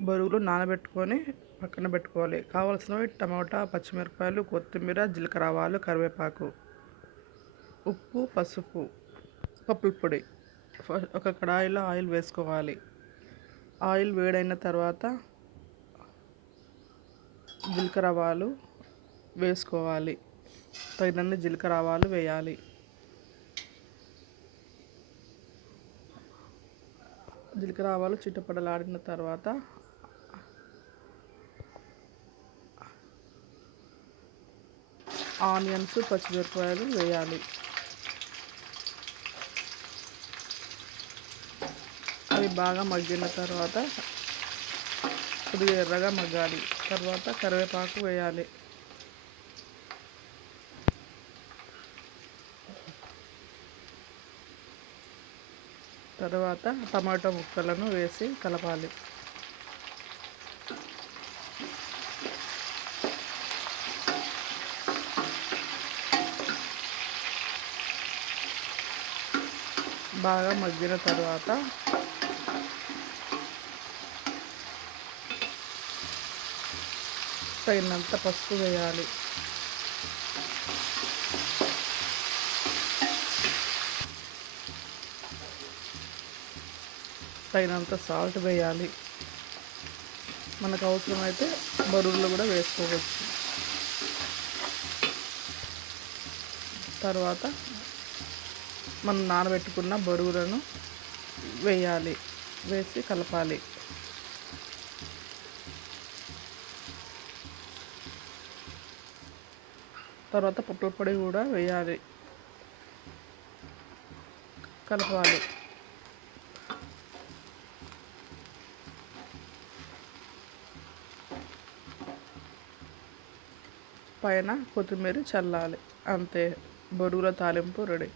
బొరుగులు నానబెట్టుకొని పక్కన పెట్టుకోవాలి. కావాల్సినవి టమాటా, పచ్చిమిరపకాయలు, కొత్తిమీర, జీలకర్ర ఆవాలు, కరివేపాకు, ఉప్పు, పసుపు, పప్పుల పొడి. ఒక కడాయిలో ఆయిల్ వేసుకోవాలి. ఆయిల్ వేడైన తర్వాత జీలకర్ర ఆవాలు వేసుకోవాలి. తగినన్ని జీలకర్ర ఆవాలు వేయాలి. జీలకర్ర ఆవాలు చిటపటలాడిన తర్వాత ఆనియన్స్, పచ్చిమిరపకాయలు వేయాలి. అవి బాగా మగ్గిన తర్వాత కొద్దిగా ఎర్రగా మగ్గాలి. తర్వాత కరివేపాకు వేయాలి. తర్వాత టమాటో ముక్కలను వేసి కలపాలి. బాగా మగ్గిన తర్వాత తగినంత పసుపు వేయాలి. తగినంత సాల్ట్ వేయాలి. మనకు అవసరమైతే బొరుగులు కూడా వేసుకోవచ్చు. తర్వాత మనం నానబెట్టుకున్న బొరుగులను వేయాలి. వేసి కలపాలి. తర్వాత పప్పుల పొడి కూడా వేయాలి. కలపాలి. పైన కొత్తిమీర చల్లాలి. అంతే, బొరుగుల తాలింపు రెడీ.